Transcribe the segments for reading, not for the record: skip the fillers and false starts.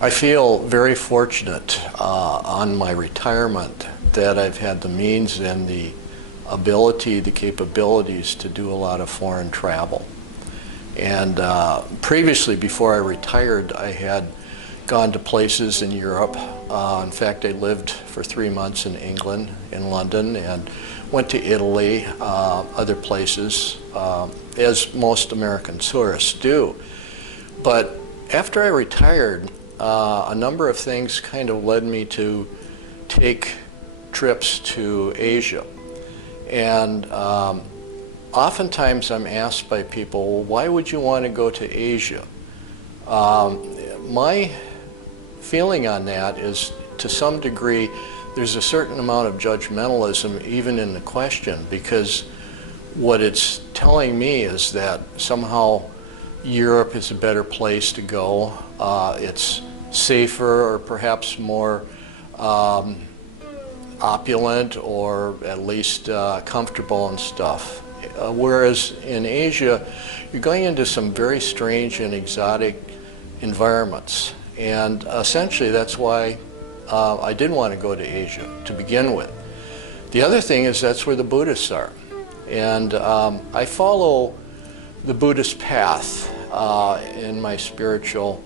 I feel very fortunate on my retirement that I've had the means and the ability, the capabilities to do a lot of foreign travel. And previously, before I retired, I had gone to places in Europe. In fact, I lived for 3 months in England, in London, and went to Italy, other places, as most American tourists do. But after I retired, a number of things kind of led me to take trips to Asia. And oftentimes I'm asked by people, well, why would you want to go to Asia? My feeling on that is, to some degree, there's a certain amount of judgmentalism even in the question, because what it's telling me is that somehow Europe is a better place to go. It's safer, or perhaps more opulent, or at least comfortable and stuff. Whereas in Asia, you're going into some very strange and exotic environments. And essentially that's why I did want to go to Asia to begin with. The other thing is that's where the Buddhists are. And I follow the Buddhist path in my spiritual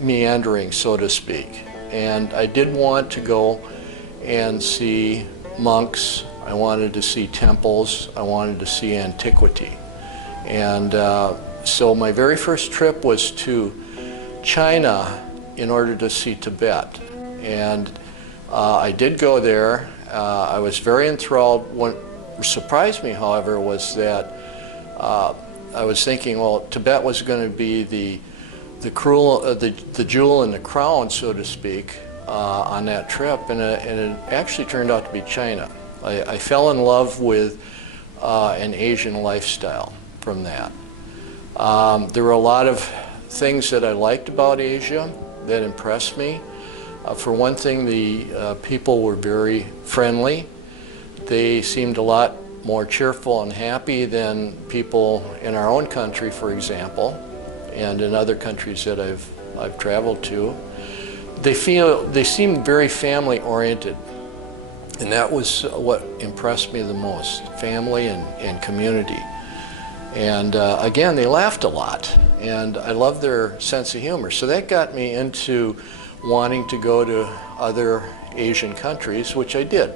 meandering, so to speak. And I did want to go and see monks. I wanted to see temples. I wanted to see antiquity. And so my very first trip was to China in order to see Tibet. And I did go there. I was very enthralled. What surprised me, however, was that I was thinking, well, Tibet was going to be the jewel in the crown, so to speak, on that trip, and it actually turned out to be China. I fell in love with an Asian lifestyle from that. There were a lot of things that I liked about Asia that impressed me. For one thing, the people were very friendly. They seemed a lot more cheerful and happy than people in our own country, for example, and in other countries that I've traveled to. They seem very family oriented, and that was what impressed me the most: family and community. And again, they laughed a lot, and I loved their sense of humor. So that got me into wanting to go to other Asian countries, which I did.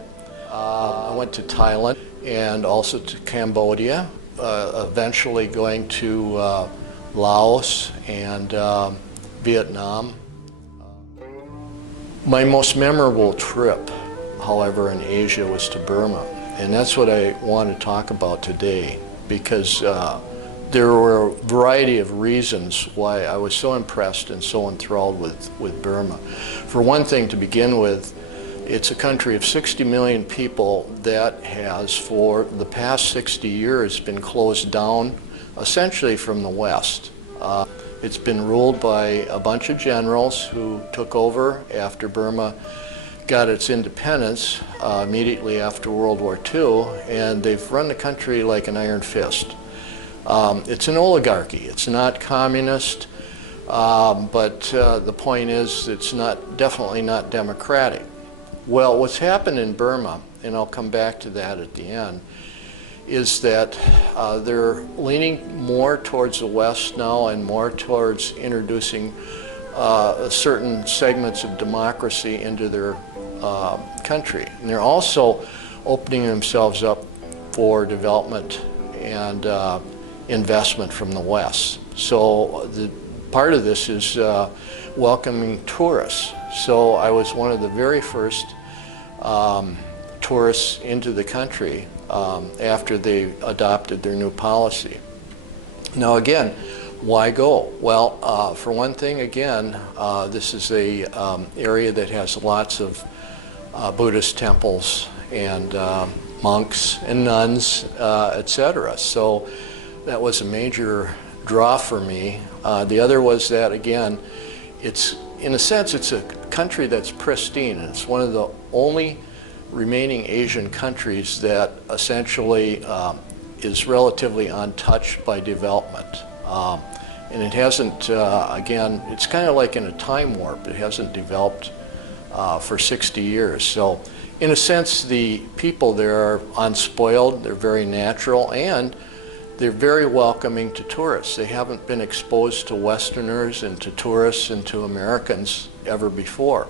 I went to Thailand and also to Cambodia, eventually going to Laos and Vietnam. My most memorable trip, however, in Asia was to Burma, and that's what I want to talk about today, because there were a variety of reasons why I was so impressed and so enthralled with Burma. For one thing, to begin with, it's a country of 60 million people that has, for the past 60 years, been closed down essentially from the West. It's been ruled by a bunch of generals who took over after Burma got its independence immediately after World War II, and they've run the country like an iron fist. It's an oligarchy. It's not communist, but the point is it's definitely not democratic. Well, what's happened in Burma, and I'll come back to that at the end, is that they're leaning more towards the West now and more towards introducing certain segments of democracy into their country. And they're also opening themselves up for development and investment from the West. So part of this is welcoming tourists. So I was one of the very first tourists into the country after they adopted their new policy. Now again, why go? Well, for one thing, again, this is a area that has lots of Buddhist temples and monks and nuns, etc. So that was a major draw for me. The other was that, again, in a sense, it's a country that's pristine. It's one of the only remaining Asian countries that essentially is relatively untouched by development. And it hasn't, again, it's kind of like in a time warp. It hasn't developed for 60 years. So in a sense, the people there are unspoiled, they're very natural, and they're very welcoming to tourists. They haven't been exposed to Westerners and to tourists and to Americans ever before.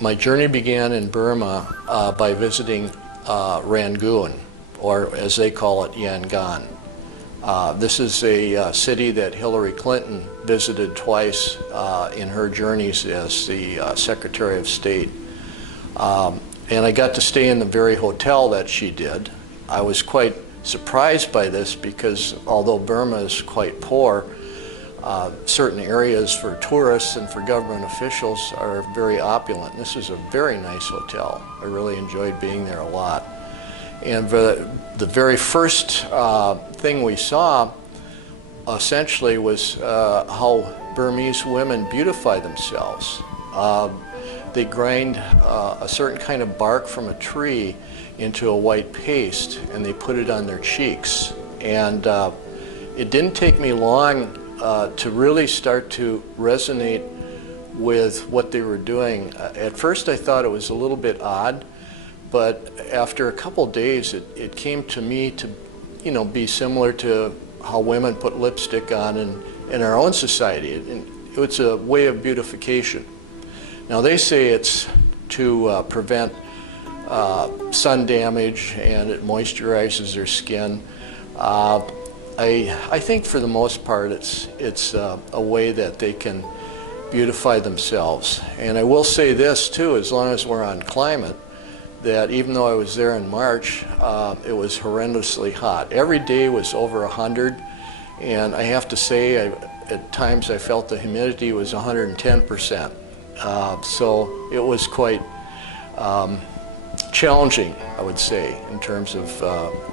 My journey began in Burma by visiting Rangoon, or as they call it, Yangon. This is a city that Hillary Clinton visited twice in her journeys as the Secretary of State. And I got to stay in the very hotel that she did. I was quite surprised by this because although Burma is quite poor, certain areas for tourists and for government officials are very opulent. This is a very nice hotel. I really enjoyed being there a lot. And the very first thing we saw essentially was how Burmese women beautify themselves. They grind a certain kind of bark from a tree into a white paste and they put it on their cheeks. And it didn't take me long to really start to resonate with what they were doing. At first I thought it was a little bit odd, but after a couple days it came to me to, you know, be similar to how women put lipstick on in our own society. It's a way of beautification. Now they say it's to prevent sun damage and it moisturizes their skin. I think for the most part it's a way that they can beautify themselves. And I will say this too, as long as we're on climate, that even though I was there in March, it was horrendously hot. Every day was over 100, and I have to say at times I felt the humidity was 110%. So it was quite challenging, I would say, in terms of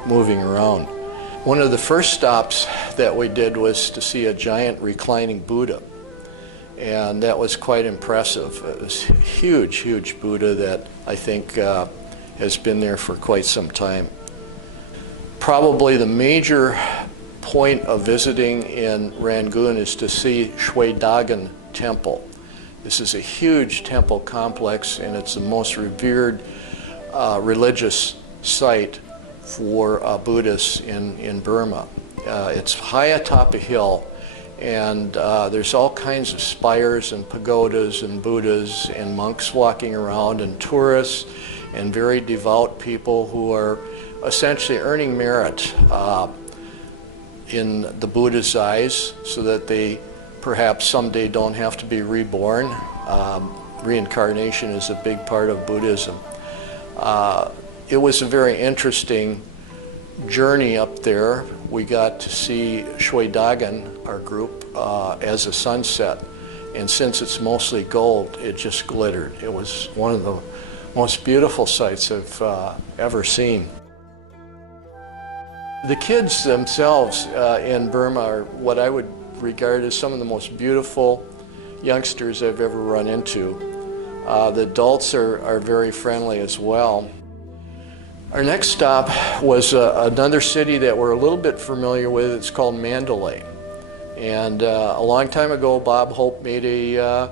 moving around. One of the first stops that we did was to see a giant reclining Buddha, and that was quite impressive. It was a huge, huge Buddha that I think has been there for quite some time. Probably the major point of visiting in Rangoon is to see Shui Dagon Temple. This is a huge temple complex, and it's the most revered religious site for Buddhists in Burma. It's high atop a hill, and there's all kinds of spires and pagodas and Buddhas and monks walking around and tourists and very devout people who are essentially earning merit in the Buddha's eyes so that they perhaps someday don't have to be reborn. Reincarnation is a big part of Buddhism. It was a very interesting journey up there. We got to see Shui Dagon, our group, as a sunset. And since it's mostly gold, it just glittered. It was one of the most beautiful sights I've ever seen. The kids themselves in Burma are what I would regard as some of the most beautiful youngsters I've ever run into. The adults are very friendly as well. Our next stop was another city that we're a little bit familiar with. It's called Mandalay. And a long time ago, Bob Hope made a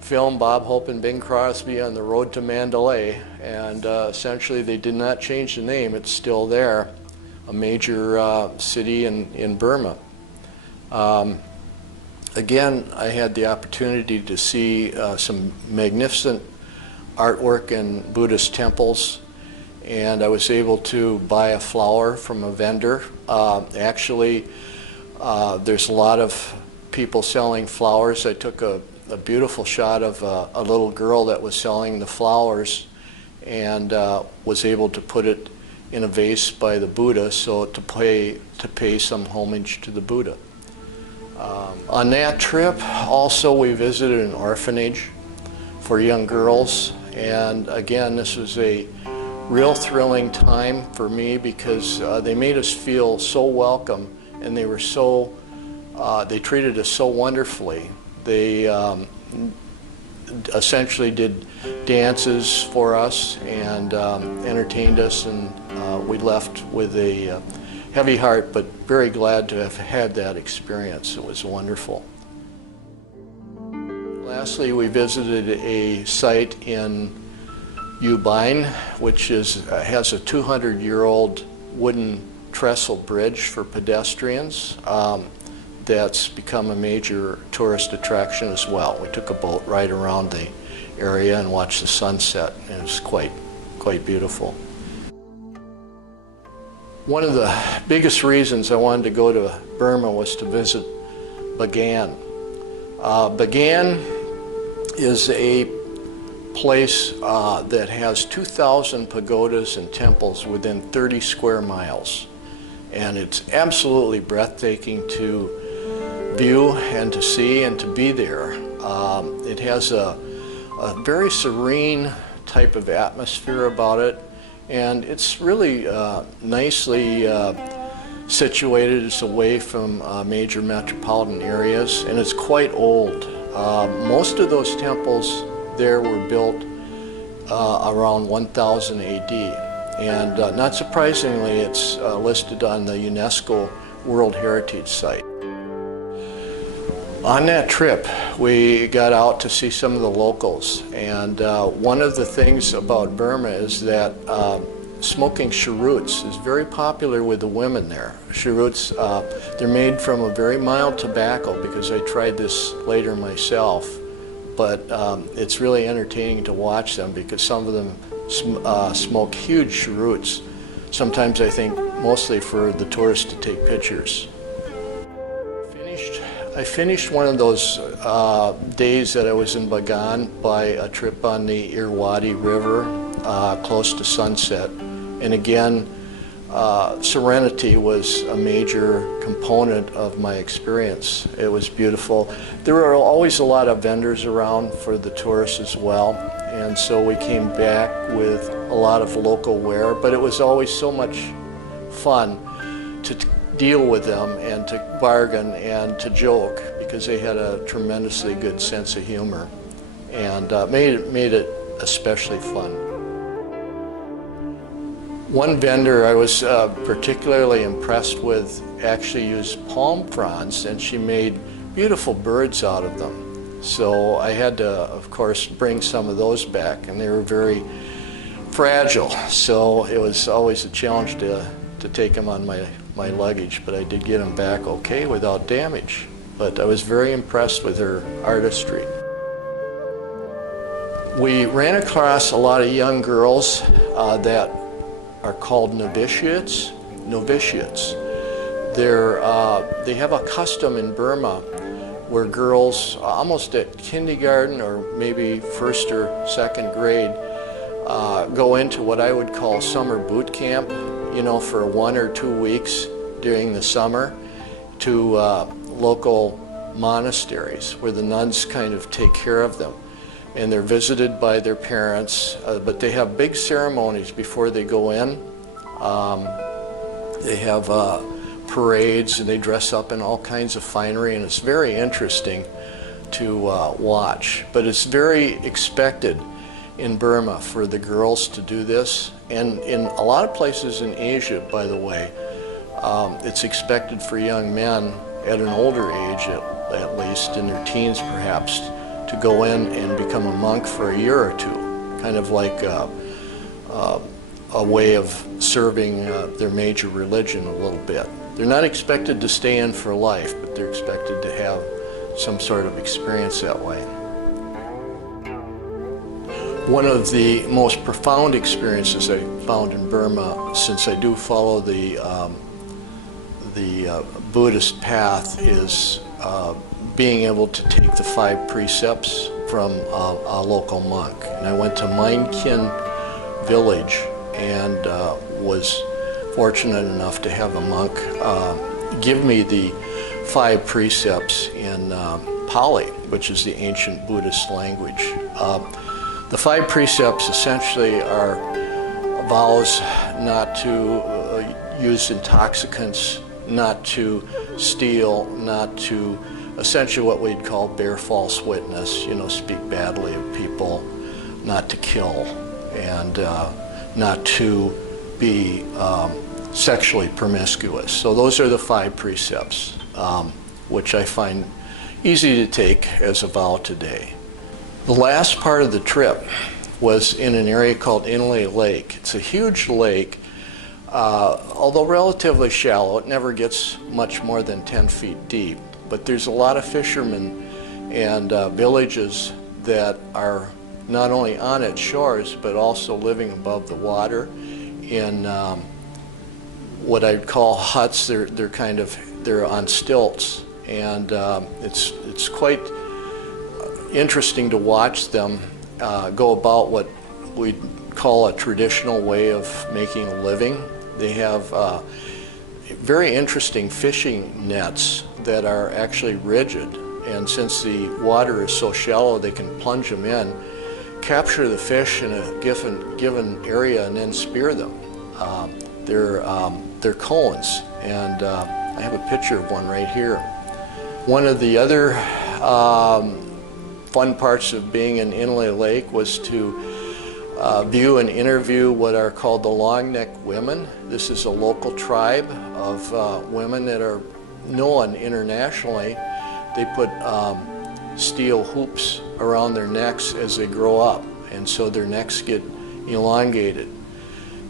film, Bob Hope and Bing Crosby on the Road to Mandalay. And essentially they did not change the name. It's still there, a major city in Burma. Again, I had the opportunity to see some magnificent artwork in Buddhist temples, and I was able to buy a flower from a vendor. Actually, there's a lot of people selling flowers. I took a beautiful shot of a little girl that was selling the flowers and was able to put it in a vase by the Buddha, so to pay some homage to the Buddha. On that trip, also we visited an orphanage for young girls, and again, this was a real thrilling time for me because they made us feel so welcome, and they were so, they treated us so wonderfully. They essentially did dances for us and entertained us, and we left with a heavy heart, but very glad to have had that experience. It was wonderful. Lastly, we visited a site in Ubine, which has a 200-year-old wooden trestle bridge for pedestrians. That's become a major tourist attraction as well. We took a boat ride around the area and watched the sunset, and it was quite beautiful. One of the biggest reasons I wanted to go to Burma was to visit Bagan. Bagan is a place that has 2,000 pagodas and temples within 30 square miles. And it's absolutely breathtaking to view and to see and to be there. It has a very serene type of atmosphere about it, and it's really nicely situated. It's away from major metropolitan areas, and it's quite old. Most of those temples there were built around 1000 AD, and not surprisingly, it's listed on the UNESCO World Heritage Site. On that trip, we got out to see some of the locals, and one of the things about Burma is that smoking cheroots is very popular with the women there. Cheroots, they're made from a very mild tobacco, because I tried this later myself, but it's really entertaining to watch them because some of them smoke huge cheroots, sometimes I think mostly for the tourists to take pictures. I finished one of those days that I was in Bagan by a trip on the Irrawaddy River close to sunset. And again, serenity was a major component of my experience. It was beautiful. There were always a lot of vendors around for the tourists as well. And so we came back with a lot of local wear, but it was always so much fun to deal with them and to bargain and to joke, because they had a tremendously good sense of humor, and made it especially fun. One vendor I was particularly impressed with actually used palm fronds, and she made beautiful birds out of them. So I had to, of course, bring some of those back, and they were very fragile, so it was always a challenge to take them on my luggage, but I did get them back okay without damage. But I was very impressed with her artistry. We ran across a lot of young girls that are called novitiates. They have a custom in Burma where girls almost at kindergarten or maybe first or second grade go into what I would call summer boot camp, you know, for 1 or 2 weeks during the summer, to local monasteries where the nuns kind of take care of them. And they're visited by their parents, but they have big ceremonies before they go in. They have parades, and they dress up in all kinds of finery, and it's very interesting to watch. But it's very expected in Burma for the girls to do this, and in a lot of places in Asia, by the way, it's expected for young men at an older age, at least in their teens perhaps, to go in and become a monk for a year or two, kind of like a way of serving their major religion a little bit. They're not expected to stay in for life, but they're expected to have some sort of experience that way. One of the most profound experiences I found in Burma, since I do follow the Buddhist path, is being able to take the 5 precepts from a local monk. And I went to Mynkin village and was fortunate enough to have a monk give me the 5 precepts in Pali, which is the ancient Buddhist language. The 5 precepts essentially are vows not to use intoxicants, not to steal, not to, essentially what we'd call bear false witness, you know, speak badly of people, not to kill, and not to be sexually promiscuous. So those are the 5 precepts, which I find easy to take as a vow today. The last part of the trip was in an area called Inle Lake. It's a huge lake, although relatively shallow. It never gets much more than 10 feet deep, but there's a lot of fishermen and villages that are not only on its shores but also living above the water in what I'd call huts. They're on stilts, and it's quite interesting to watch them go about what we'd call a traditional way of making a living. They have very interesting fishing nets that are actually rigid, and since the water is so shallow, they can plunge them in, capture the fish in a given area, and then spear them. They're cones, and I have a picture of one right here. One of the other fun parts of being in Inle Lake was to view and interview what are called the long neck women. This is a local tribe of women that are known internationally. They put steel hoops around their necks as they grow up, and so their necks get elongated.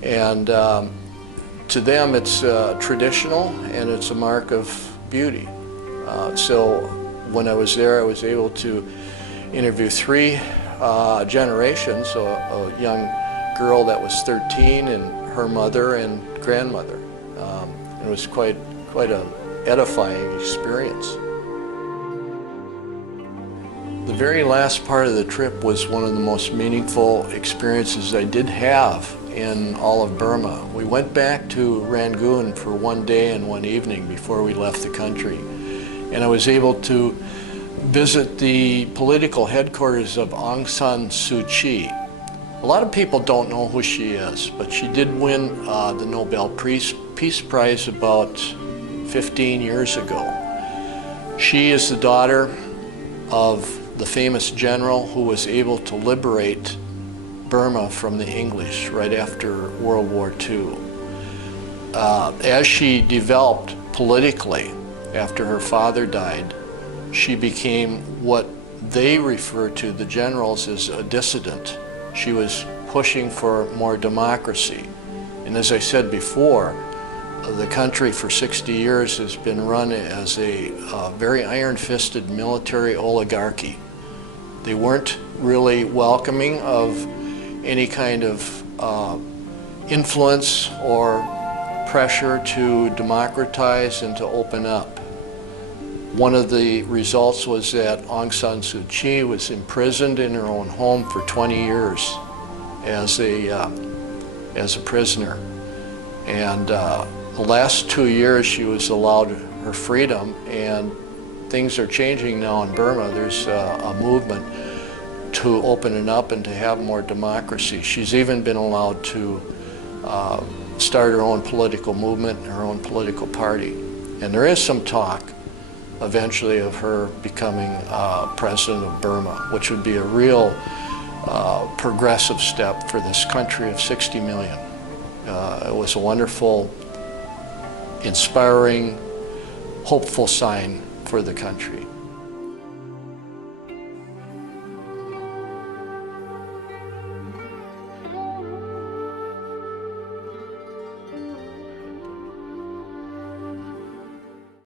And to them it's traditional, and it's a mark of beauty. So when I was there, I was able to interview 3 generations, so a young girl that was 13 and her mother and grandmother. It was quite an edifying experience. The very last part of the trip was one of the most meaningful experiences I did have in all of Burma. We went back to Rangoon for one day and one evening before we left the country, and I was able to visit the political headquarters of Aung San Suu Kyi. A lot of people don't know who she is, but she did win the Nobel Peace Prize about 15 years ago. She is the daughter of the famous general who was able to liberate Burma from the English right after World War II. As she developed politically after her father died, she became what they refer to, the generals, as a dissident. She was pushing for more democracy. And as I said before, the country for 60 years has been run as a very iron-fisted military oligarchy. They weren't really welcoming of any kind of influence or pressure to democratize and to open up. One of the results was that Aung San Suu Kyi was imprisoned in her own home for 20 years as a prisoner. And the last 2 years she was allowed her freedom, and things are changing now in Burma. There's a movement to open it up and to have more democracy. She's even been allowed to start her own political movement, her own political party. And there is some talk eventually of her becoming president of Burma, which would be a real progressive step for this country of 60 million. It was a wonderful, inspiring, hopeful sign for the country.